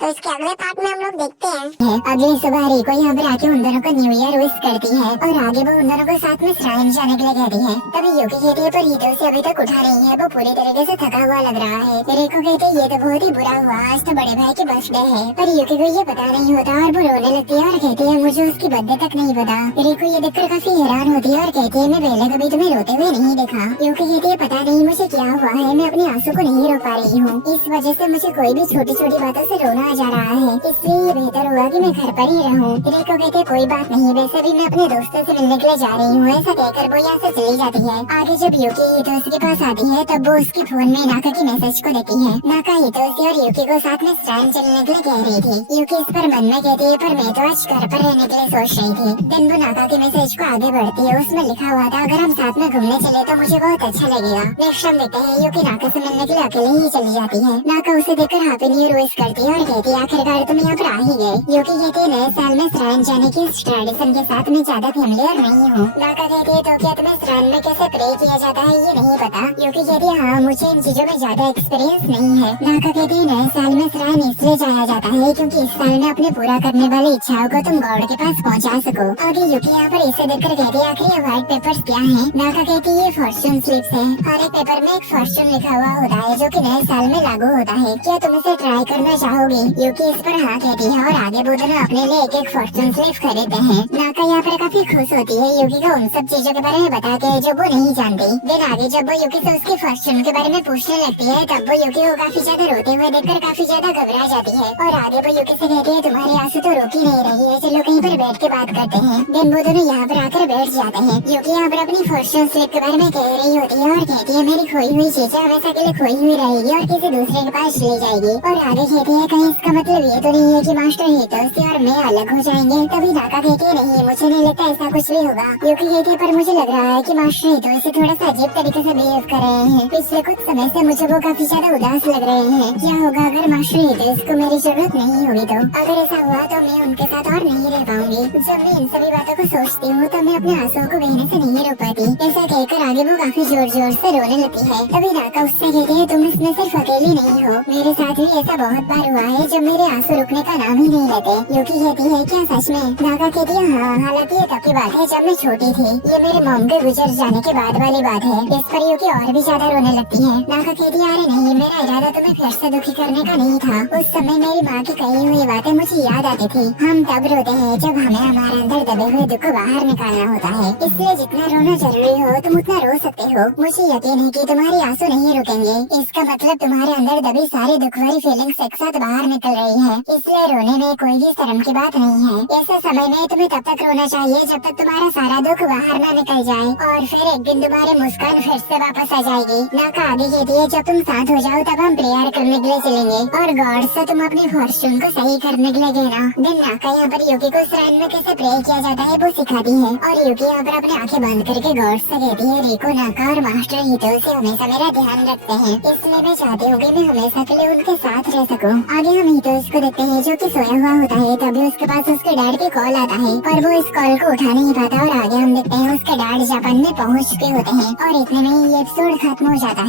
तो इसके अगले पार्ट में हम लोग देखते हैं। अगली सुबह रिको यहाँ पर आके उन दोनों को न्यू ईयर विश करती है और आगे वो उन दोनों को साथ में श्राइन जाने के लिए कहती है। तभी यूकी कहती है पर हितो से अभी तक उठा नहीं है, वो पूरी तरीके से थका हुआ लग रहा है। रिको कहती है ये तो बहुत ही बुरा हुआ, आज तो बड़े भाई की बर्थडे है। पर यूकी को ये पता नहीं होता और वो रोने लगती है और कहती है मुझे उसकी बर्थडे तक नहीं पता। रिको ये देखकर काफी हैरान होती है और कहती है मैं पहले कभी तुम्हें रोते हुए नहीं देखा। यूकी कहती है पता नहीं मुझे क्या हुआ है, मैं अपने आंसू को नहीं रोक पा रही हूँ। इस वजह से मुझे कोई भी छोटी छोटी बातों से रोना आ जा रहा है, इसलिए ये बेहतर हुआ कि मैं घर पर ही रहूँ। रिको कहते कोई बात नहीं, वैसे भी मैं अपने दोस्तों से मिलने के लिए जा रही हूँ। ऐसा कहकर वो यहाँ से चली जाती है। आगे जब यूकी हितोशी के पास आती है तब वो उसके फोन में नाका की मैसेज को देखती है। नाका हितोशी और यूकी को साथ में श्राइन चलने के लिए कह रही थी। यूकी इस पर मन में कहती है पर मैं तो आज घर पर रहने के लिए सोच रही थी। देन वो नाका की मैसेज को आगे बढ़ती है। उसमें लिखा हुआ था अगर हम साथ में घूमने चले तो मुझे बहुत अच्छा लगेगा। नेक्स्ट हम देखते हैं यूकी नाका से मिलने के लिए अकेले ही चली जाती है। नाका उसे देखकर हैप्पी न्यू ईयर विश करती है और कहती है आखिरकार तुम यहाँ पर आ ही गए। यूकी कहती है नए साल में श्राइन जाने की ट्रेडिशन के साथ मैं ज्यादा फेमिलियर नहीं हूँ। नाका कहती है तो क्या तुम्हें श्राइन में कैसे प्रे किया जाता है ये नहीं पता। यूकी कहती है हाँ मुझे इन चीजों में ज्यादा एक्सपीरियंस नहीं है। नाका कहती है नए साल में श्राइन इसलिए जाया जाता है क्योंकि इस साल में अपने पूरा करने वाली इच्छाओं को तुम गॉड के पास पहुँचा सको। आगे यूकी यहाँ पर इसे देखकर कहती है आखिर ये व्हाइट पेपर्स क्या है। नाका कहती है ये फॉर्चून स्लिप्स है। हर एक पेपर में एक फॉर्चून लिखा हुआ होता है जो कि नए साल में लागू होता है। क्या तुम इसे ट्राई करना चाहोगी? यूकी इस पर हाँ कहती है और आगे वो दोनों अपने लिए एक एक फॉर्चून स्लिप खरीदते हैं। नाका यहाँ पर काफी खुश होती है यूकी को उन सब चीजों के बारे में बता के जो वो नहीं जानती। फिर आगे जब वो यूकी से उसके फॉर्चून के बारे में पूछने लगती है तब वो यूकी को काफी ज्यादा रोते हुए देखकर काफी ज्यादा घबरा जाती है। और आगे वो यूकी से कहती है तुम्हारे आंसू तो रुक ही नहीं रही है, चलो कहीं पर बैठ के बात करते हैं। देन वो दोनों यहाँ पर आकर बैठ जाते हैं। यूकी यहाँ पर अपनी फॉर्चून स्लिप के बारे में कह रही होती है और कहती है मेरी खोई हुई चीजें हमेशा के लिए खोई हुई रहेगी और किसी दूसरे के पास चली जाएगी। और आगे कहती है कहीं इसका मतलब ये तो नहीं है कि मास्टर हितोशी और मैं अलग हो जाएंगे। तभी नाका कहती है नहीं मुझे नहीं लगता ऐसा कुछ भी होगा। यूकी कहती है पर मुझे लग रहा है कि मास्टर हितोशी थोड़ा सा अजीब तरीके से बिहेव कर रहे हैं। पिछले कुछ समय से मुझे वो काफी ज्यादा उदास लग रहे हैं। क्या होगा अगर मास्टर हितोशी को मेरी जरूरत नहीं होगी तो? अगर ऐसा हुआ तो मैं उनके साथ और नहीं रह पाऊंगी। जब मैं इन सभी बातों को सोचती हूँ तो मैं अपने आंसुओं को बहने से नहीं रोक पाती। ऐसा कहकर आगे वो काफी जोर जोर से रोने लगती है। तभी नाका उससे कहती है तुम इसमें सिर्फ अकेली नहीं हो, मेरे साथ भी ऐसा बहुत बार हुआ है जब मेरे आंसू रुकने का नाम ही नहीं लेते। यूकी कहती है क्या सच में? नाका कहती है हाँ, हालांकि ये तब की बात है जब मैं छोटी थी, ये मेरे मॉम के गुजर जाने के बाद वाली बात है। इस पर यूकी और भी ज्यादा रोने लगती है। नाका कहती है अरे नहीं, मेरा इरादा तुम्हें फिर से दुखी करने का नहीं था। उस समय मेरी माँ की कही हुई बातें मुझे याद आती थी। हम तब रोते हैं जब हमें हमारे अंदर दबे हुए दुख को बाहर निकालना होता है, इसलिए जितना रोना जरूरी हो तुम उतना रो सकते हो। मुझे यकीन है कि तुम्हारे आंसू नहीं रुकेंगे। इसका मतलब तुम्हारे अंदर दबी सारी दुख भरी फीलिंग्स एक साथ बाहर निकल रही है, इसलिए रोने में कोई भी शर्म की बात नहीं है। ऐसे समय में तुम्हें तब तक रोना चाहिए जब तक तुम्हारा सारा दुख बाहर न निकल जाए और फिर एक दिन तुम्हारी मुस्कान फिर से वापस आ जाएगी। नाका आगे कहती है जब तुम साथ हो जाओ तब हम प्रेयर करने के लिए चलेंगे और गॉड से तुम अपने फॉर्चून को सही करने के लिए कहना। देन नाका यहाँ पर यूकी को श्राइन में कैसे प्रे किया जाता है वो सिखाती है और यूकी यहाँ पर अपनी आंखें बंद करके गॉड से कहती है रिको, नाका और मास्टर हितोशी हमेशा मेरा ध्यान रखते हैं, इसलिए मैं चाहती हूँ कि मैं हमेशा के लिए उनके साथ रह सकूं। आगे हम हितोशी को देखते हैं जो कि सोया हुआ होता है। तभी उसके पास उसके डैड की कॉल आता है और वो इस कॉल को उठा नहीं पाता और आगे हम देखते हैं उसके डैड जापान में पहुँच चुके होते हैं और इतने में ये एपिसोड खत्म हो जाता है।